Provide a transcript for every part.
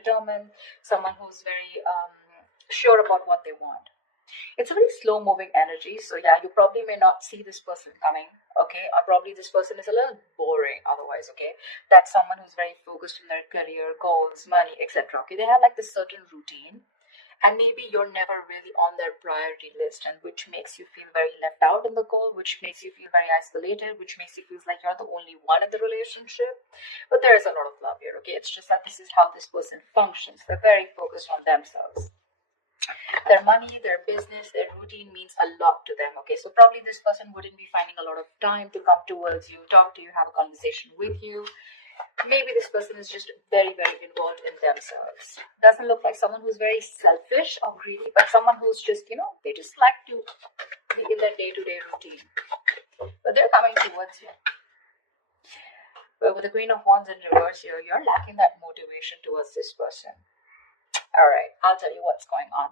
determined, someone who's very sure about what they want. It's a very slow moving energy, so yeah, you probably may not see this person coming, okay, or probably this person is a little boring otherwise, okay. That's someone who's very focused on their career, goals, money, etc. Okay, they have like this certain routine, and maybe you're never really on their priority list, and which makes you feel very left out in the goal, which makes you feel very isolated, which makes you feel like you're the only one in the relationship. But there is a lot of love here, okay. It's just that this is how this person functions. They're very focused on themselves. Their money, their business, their routine means a lot to them, okay. So probably this person wouldn't be finding a lot of time to come towards you, talk to you, have a conversation with you. Maybe this person is just very, very involved in themselves. Doesn't look like someone who's very selfish or greedy, but someone who's just, they just like to be in their day-to-day routine. But they're coming towards you. But with the Queen of Wands in reverse here, you're lacking that motivation towards this person. Alright, I'll tell you what's going on.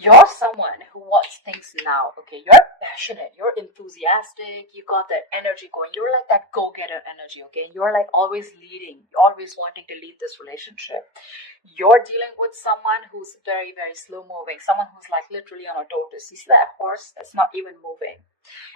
You're someone who wants things now, okay? You're passionate, you're enthusiastic, you got that energy going. You're like that go-getter energy, okay? You're like always leading, always wanting to lead this relationship. You're dealing with someone who's very, very slow-moving, someone who's like literally on a tortoise. You see that horse that's not even moving?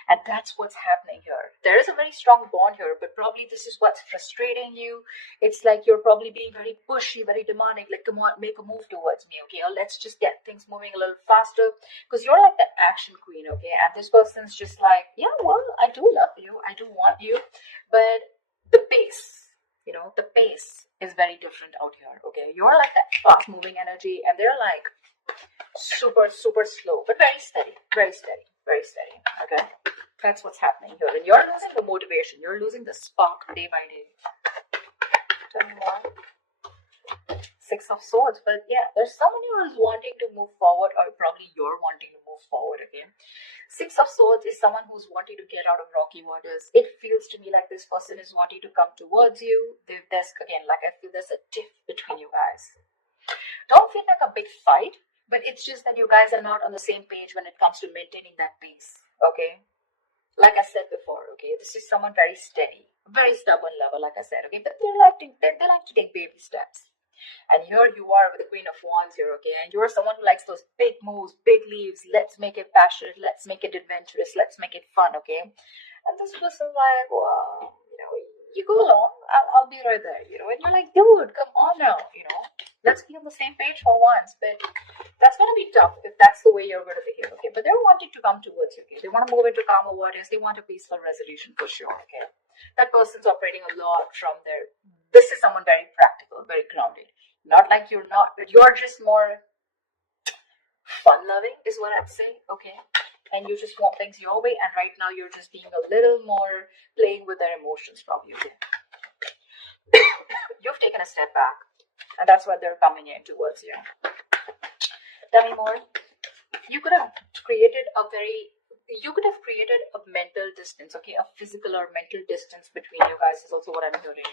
And that's what's happening here. There is a very strong bond here, but probably this is what's frustrating you. It's like you're probably being very pushy, very demanding, like, come on, make a move towards me, okay? Or let's just get things moving a little faster, because you're like the action queen, okay? And this person's just like, yeah, well, I do love you, I do want you, but the pace, the pace is very different out here, okay? You're like that fast moving energy, and they're like super, super slow, but very steady, very steady. Very steady, okay? That's what's happening here. And you're losing the motivation. You're losing the spark day by day. Tell me more. Six of Swords. But yeah, there's someone who is wanting to move forward, or probably you're wanting to move forward again. Six of Swords is someone who's wanting to get out of rocky waters. It feels to me like this person is wanting to come towards you. There's, again, like I feel there's a tiff between you guys. Don't feel like a big fight, but it's just that you guys are not on the same page when it comes to maintaining that pace, okay? Like I said before, okay, this is someone very steady, very stubborn lover, like I said, okay? But they like to take baby steps. And here you are with the Queen of Wands here, okay? And you're someone who likes those big moves, big leaves. Let's make it passionate. Let's make it adventurous. Let's make it fun, okay? And this person's like, well, you go along. I'll be right there, And you're like, dude, come on now, Let's be on the same page for once. But that's going to be tough if that's the way you're going to behave, okay? But they're wanting to come towards you, okay? They want to move into calmer waters. They want a peaceful resolution for sure, okay? That person's operating a lot from their... This is someone very practical, very grounded. Not like you're not, but you're just more fun-loving is what I'd say, okay? And you just want things your way, and right now you're just being a little more playing with their emotions probably, okay? You've taken a step back, and that's why they're coming in towards you. Tell me more. You could have created a mental distance, okay? A physical or mental distance between you guys is also what I'm hearing.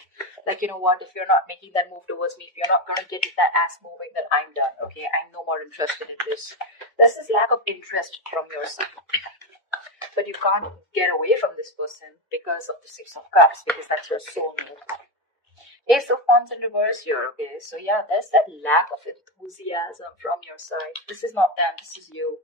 Like, you know what, if you're not making that move towards me, if you're not going to get that ass moving, then I'm done, okay? I'm no more interested in this. There's this lack of interest from your side. But you can't get away from this person because of the Six of Cups, because that's your soulmate. Ace of Wands in reverse here, okay? So yeah, there's that lack of enthusiasm from your side. This is not them, this is you.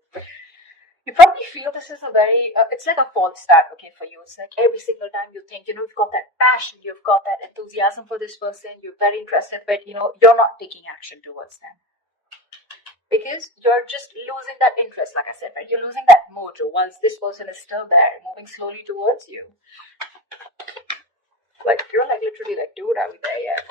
You probably feel this is a very, it's like a false start, okay, for you. It's like every single time you think, you've got that passion, you've got that enthusiasm for this person, you're very interested, but, you're not taking action towards them. Because you're just losing that interest, like I said, right? You're losing that mojo once this person is still there, moving slowly towards you. Like, you're like literally like, dude, are we there yet?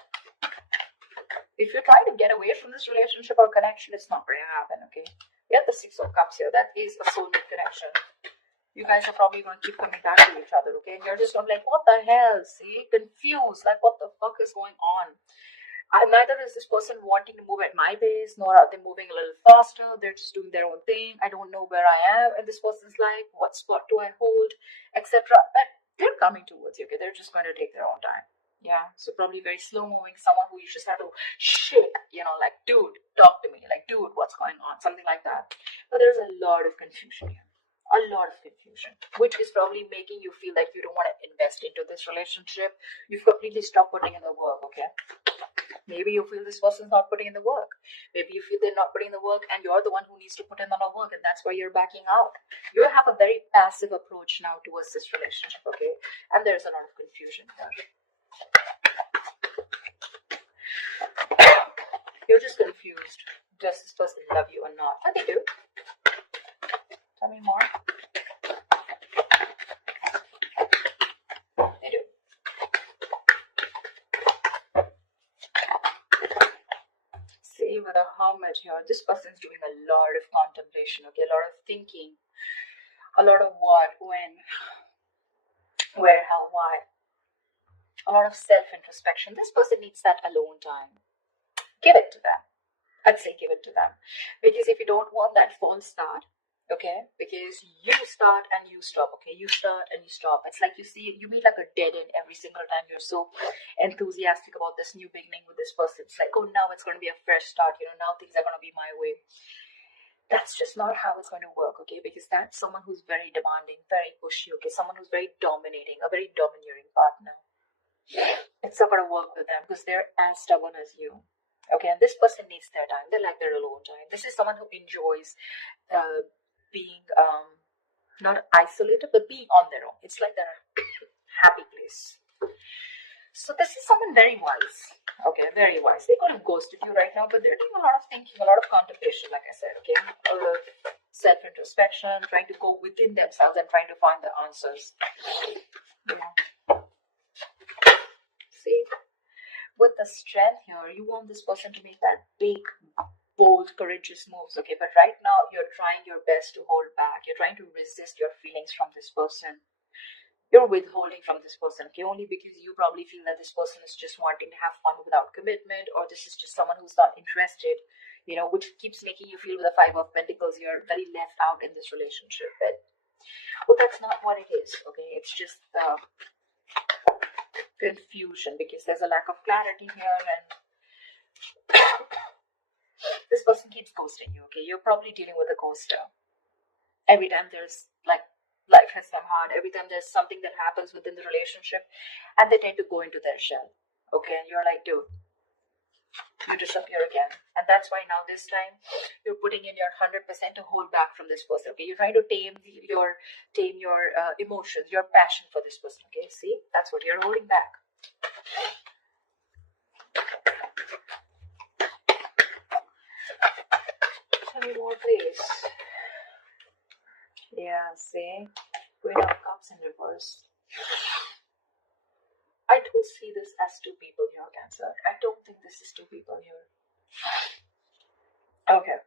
If you're trying to get away from this relationship or connection, it's not going to happen, okay? We have the Six of Cups here. That is a soulmate connection. You guys are probably going to keep coming back to each other, okay? And you're just not like, what the hell? See? Confused. Like, what the fuck is going on? Neither is this person wanting to move at my pace, nor are they moving a little faster. They're just doing their own thing. I don't know where I am. And this person's like, what spot do I hold? Etc. But they're coming towards you, okay? They're just going to take their own time. Yeah, so probably very slow moving, someone who you just have to shake, like, dude, talk to me, like, dude, what's going on, something like that. But there's a lot of confusion here. A lot of confusion, which is probably making you feel like you don't want to invest into this relationship. You've completely stopped putting in the work, okay? Maybe you feel this person's not putting in the work. Maybe you feel they're not putting in the work and you're the one who needs to put in the work, and that's why you're backing out. You have a very passive approach now towards this relationship, okay? And there's a lot of confusion here. You're just confused. Does this person love you or not? And they do. Tell me more. They do. See, with a hermit here, this person's doing a lot of contemplation, okay? A lot of thinking. A lot of what, when, where, how, why. A lot of self-introspection. This person needs that alone time. Give it to them. I'd say give it to them. Because if you don't want that false start, okay, because you start and you stop, okay, you start and you stop. It's like you meet like a dead end every single time. You're so enthusiastic about this new beginning with this person. It's like, oh, now it's going to be a fresh start, now things are going to be my way. That's just not how it's going to work, okay, because that's someone who's very demanding, very pushy, okay, someone who's very dominating, a very domineering partner. It's not going to work with them because they're as stubborn as you. Okay, and this person needs their time. They like their alone time. This is someone who enjoys being not isolated, but being on their own. It's like their happy place. So this is someone very wise. Okay, very wise. They could have ghosted you right now, but they're doing a lot of thinking, a lot of contemplation, like I said, okay? A lot of self-introspection, trying to go within themselves and trying to find the answers. Yeah. See? With the strength here, you want this person to make that big, bold, courageous moves, okay? But right now, you're trying your best to hold back. You're trying to resist your feelings from this person. You're withholding from this person, okay? Only because you probably feel that this person is just wanting to have fun without commitment, or this is just someone who's not interested, which keeps making you feel with the Five of Pentacles, you're very left out in this relationship. But, well, that's not what it is, okay? It's just confusion because there's a lack of clarity here, and this person keeps ghosting you, okay? You're probably dealing with a ghoster. Every time there's life has come hard, every time there's something that happens within the relationship, and they tend to go into their shell, okay? And you're like, dude, you disappear again. And that's why now this time you're putting in your 100% to hold back from this person, okay? You're trying to tame your emotions, your passion for this person, okay? See, that's what you're holding back. Tell me more, please. Yeah, see? Queen of Cups in reverse. I don't see this as two people here, Cancer. I don't think this is two people here. Okay.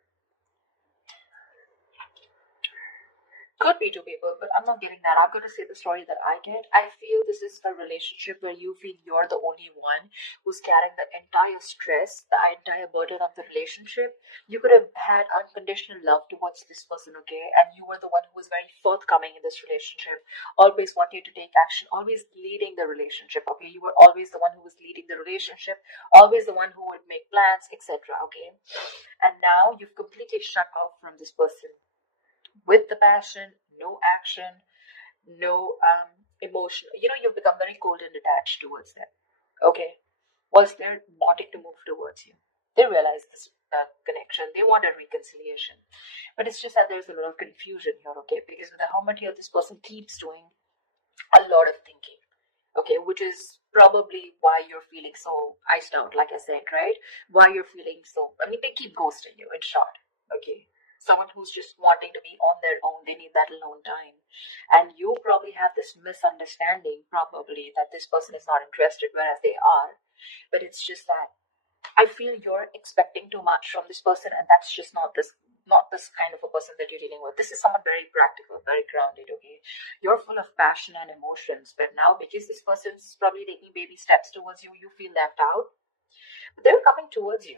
Could be two people, but I'm not getting that. I'm going to say the story that I get. I feel this is a relationship where you feel you're the only one who's carrying the entire stress, the entire burden of the relationship. You could have had unconditional love towards this person, okay? And you were the one who was very forthcoming in this relationship, always wanted to take action, always leading the relationship, okay? You were always the one who was leading the relationship, always the one who would make plans, etc., okay? And now you've completely shut off from this person. With the passion, no action, no emotion. You've become very cold and detached towards them. Okay. Whilst they're wanting to move towards you. They realize this connection. They want a reconciliation. But it's just that there's a lot of confusion here, okay? Because with the Hermit here, this person keeps doing a lot of thinking. Okay, which is probably why you're feeling so iced out, like I said, right? Why you're feeling so, they keep ghosting you, in short. Okay. Someone who's just wanting to be on their own, they need that alone time. And you probably have this misunderstanding, probably, that this person is not interested, whereas they are. But it's just that I feel you're expecting too much from this person, and that's just not this kind of a person that you're dealing with. This is someone very practical, very grounded, okay? You're full of passion and emotions, but now because this person's probably taking baby steps towards you, you feel left out. But they're coming towards you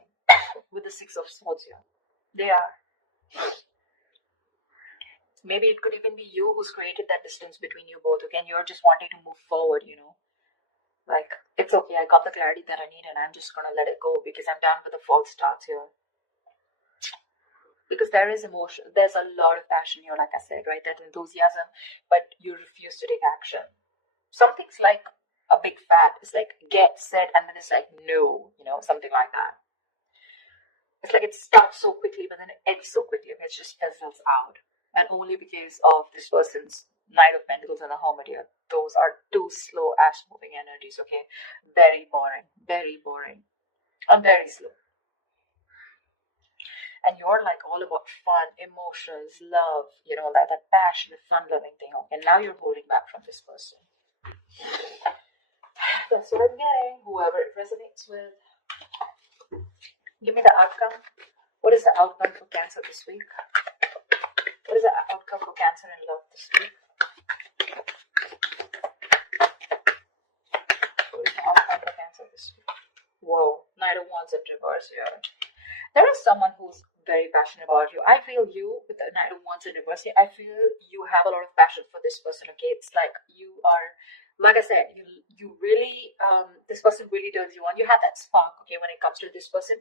with the Six of Swords here. They are. Maybe it could even be you who's created that distance between you both. Again, you're just wanting to move forward, Like, it's okay, I got the clarity that I need and I'm just gonna let it go because I'm done with the false starts here. Because there is emotion, there's a lot of passion here, like I said, right? That enthusiasm, but you refuse to take action. Something's like a big fat. It's like get, set, and then it's like no, something like that. It's like it starts so quickly, but then it ends so quickly. It just fizzles out. And only because of this person's Knight of Pentacles and the Hermit here. Those are two slow ass moving energies, okay? Very boring. Very boring. And very slow. And you're like all about fun, emotions, love, that passionate, fun-loving thing. Okay, now you're holding back from this person. That's what I'm getting. Whoever it resonates with. Give me the outcome. What is the outcome for Cancer this week? What is the outcome for Cancer in love this week? What is the outcome for Cancer this week? Whoa, Knight of Wands in reverse here. There is someone who's very passionate about you. I feel you with the Knight of Wands in reverse. I feel you have a lot of passion for this person. Okay, it's like you are, like I said, you really, this person really turns you on. You have that spark, okay, when it comes to this person,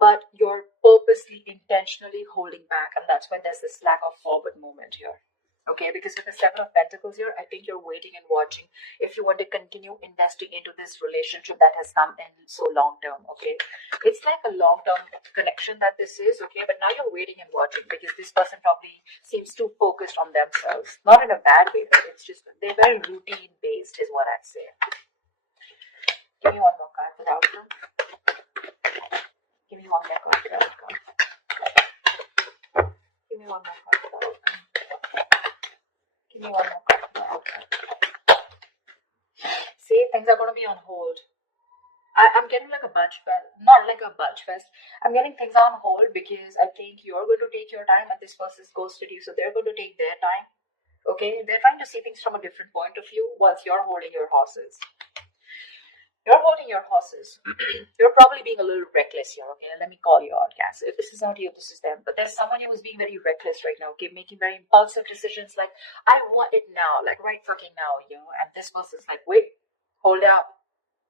but you're purposely, intentionally holding back, and that's when there's this lack of forward movement here. Okay, because with the Seven of Pentacles here, I think you're waiting and watching if you want to continue investing into this relationship that has come in so long term. Okay, it's like a long term connection that this is. Okay, but now you're waiting and watching because this person probably seems too focused on themselves. Not in a bad way, but it's just they're very routine based, is what I'd say. Give me one more card for the outcome. Give me one more card for the outcome. Give me one more card for the outcome. Give me one more card for the outcome. See, things are going to be on hold. I'm getting like a budge fest, not like a budge fest. I'm getting things on hold because I think you're going to take your time and this person's ghosted you, so they're going to take their time. Okay, they're trying to see things from a different point of view whilst you're holding your horses. You're holding your horses. You're probably being a little reckless here, okay? Let me call you out, Cancer. If this is not you, this is them. But there's someone who's being very reckless right now, okay? Making very impulsive decisions like, I want it now, like right fucking now, And this person's like, wait, hold up.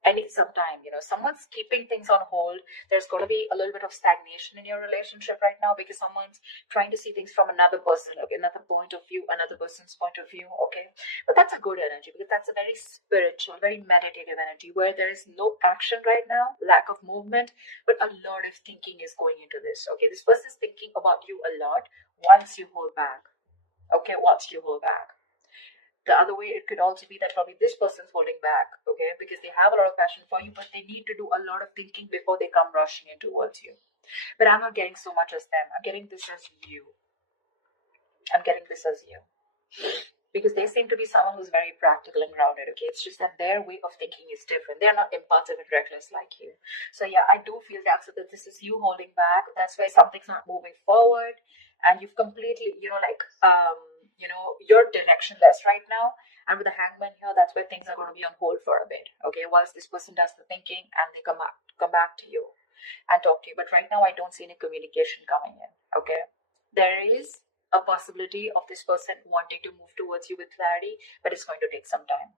I need some time, Someone's keeping things on hold. There's going to be a little bit of stagnation in your relationship right now because someone's trying to see things from another person, okay? Another point of view, another person's point of view, okay? But that's a good energy because that's a very spiritual, very meditative energy where there is no action right now, lack of movement, but a lot of thinking is going into this, okay? This person's thinking about you a lot once you hold back, okay? Once you hold back. The other way, it could also be that probably this person's holding back, okay, because they have a lot of passion for you, but they need to do a lot of thinking before they come rushing in towards you. But I'm not getting so much as them. I'm getting this as you. I'm getting this as you. Because they seem to be someone who's very practical and grounded, okay? It's just that their way of thinking is different. They're not impulsive and reckless like you. So yeah, I do feel that this is you holding back. That's why something's not moving forward. And you've completely, you're directionless right now. And with the Hangman here, that's where things are going to be on hold for a bit, okay? Whilst this person does the thinking and they come back to you and talk to you. But right now, I don't see any communication coming in, okay? There is a possibility of this person wanting to move towards you with clarity, but it's going to take some time.